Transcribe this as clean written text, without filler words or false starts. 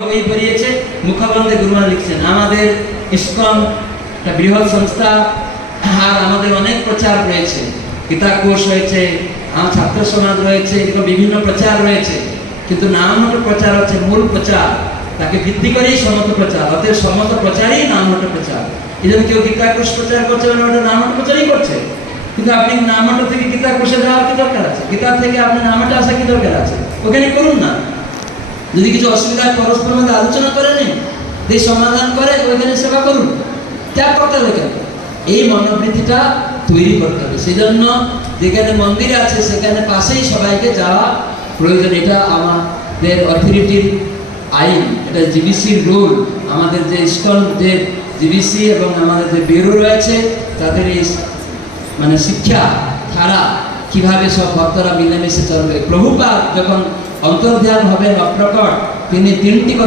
বই বেরিয়েছে, মুখবন্ধে গুরুমা লিখছেন। আমাদের ইসকন একটা বৃহৎ সংস্থা, আর আমাদের অনেক প্রচার রয়েছে, গীতা কোষ হয়েছে, আমার ছাত্র সমাজ রয়েছে, এরকম বিভিন্ন প্রচার রয়েছে। কিন্তু নামহট্ট প্রচার হচ্ছে মূল প্রচার, তাকে ভিত্তি করেই সমস্ত প্রচার, অতএব সমস্ত প্রচারই নামহট্ট প্রচার। এই জন্য কেউ গীতা কোষ প্রচার করছে মানে ওটা নামহট্ট প্রচারই করছে। কিন্তু আপনি নামহট্ট থেকে গীতা কোষে যাওয়ার কি দরকার আছে? গীতা থেকে আপনি নামহট্টে আসা কি দরকার আছে? ওখানে করুন না। যদি কিছু অসুবিধা পরস্পর মধ্যে আলোচনা করে নিন, এই সমাধান করে ওইখানে সেবা করুন, ত্যাগ করতে হবে কেন? এই মনোবৃত্তিটা তৈরি করতে হবে। সেই জন্য যেখানে মন্দির আছে সেখানে পাশেই সবাইকে যাওয়া প্রয়োজন। এটা আমাদের অথরিটির আইন, এটা জিবিসির রুল। আমাদের যে ইসকন যে জিবিসি এবং আমাদের যে ব্যুরো রয়েছে তাদের এই মানে শিক্ষা ধারা কিভাবে সব ভক্তরা মিলেমিশে চলবে। প্রভুপাদ যখন অন্তর্ধান হবেন অপ্রকট, তিনি তিনটি